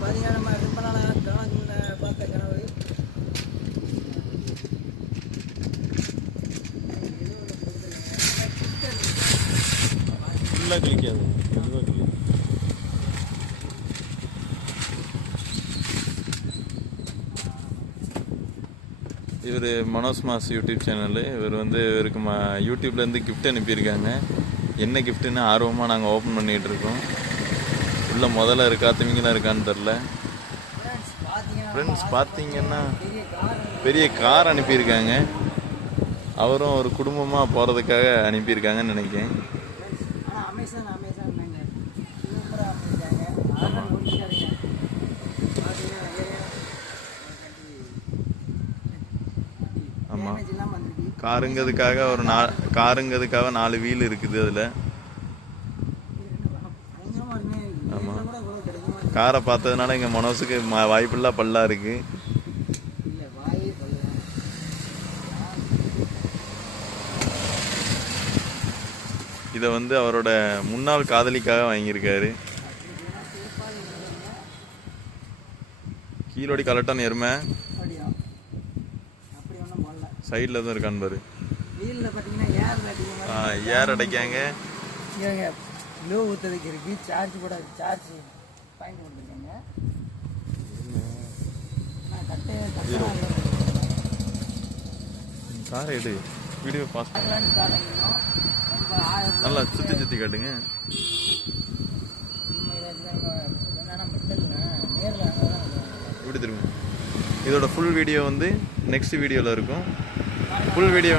பார்த்தீங்கன்னா நம்ம ரொம்ப நாளாக கனவு பார்த்த கனவு ஃபுல்லாக கிளிக்காது, மெதுவாக கிளிக்கும். இவர் மனோஜ் மாஸ் யூடியூப் சேனலு. இவர் வந்து இவருக்கு யூடியூப்லேருந்து கிஃப்ட் அனுப்பியிருக்காங்க. என்ன கிஃப்ட்டுன்னு ஆர்வமாக நாங்கள் ஓப்பன் பண்ணிகிட்டு இருக்கோம். உள்ள முதல்ல இருக்கா திமிங்கலாம் இருக்கான்னு தெரில. ஃப்ரெண்ட்ஸ் பார்த்தீங்கன்னா பெரிய கார் அனுப்பியிருக்காங்க. அவரும் ஒரு குடும்பமாக போகிறதுக்காக அனுப்பியிருக்காங்கன்னு நினைக்கிறேன். ஆமாம், காருங்கிறதுக்காக ஒரு காருங்கிறதுக்காக 4 வீல் இருக்குது அதில். ஆமாம், காரை பார்த்ததுனால எங்கள் மனோஸுக்கு வாய்ப்புலாம் பல்லா இருக்குது. இதை வந்து அவரோட முன்னாள் காதலிக்காக வாங்கியிருக்காரு. கீழோடி கலட்டான எருமை சைடில் தான் இருக்கான்னு பாரு. ஏர் அடைக்காங்க. லோ ஊற்றதுக்கு இருக்கு. சார்ஜ் கூட சார்ஜ் பாயிண்ட் கொடுத்துருக்காங்க. காரை எடு, வீடியோ பாஸ் நல்லா சுற்றி காட்டுங்க. இப்படி திரும்ப. இதோட ஃபுல் வீடியோ வந்து நெக்ஸ்ட் வீடியோவில் இருக்கும். Full video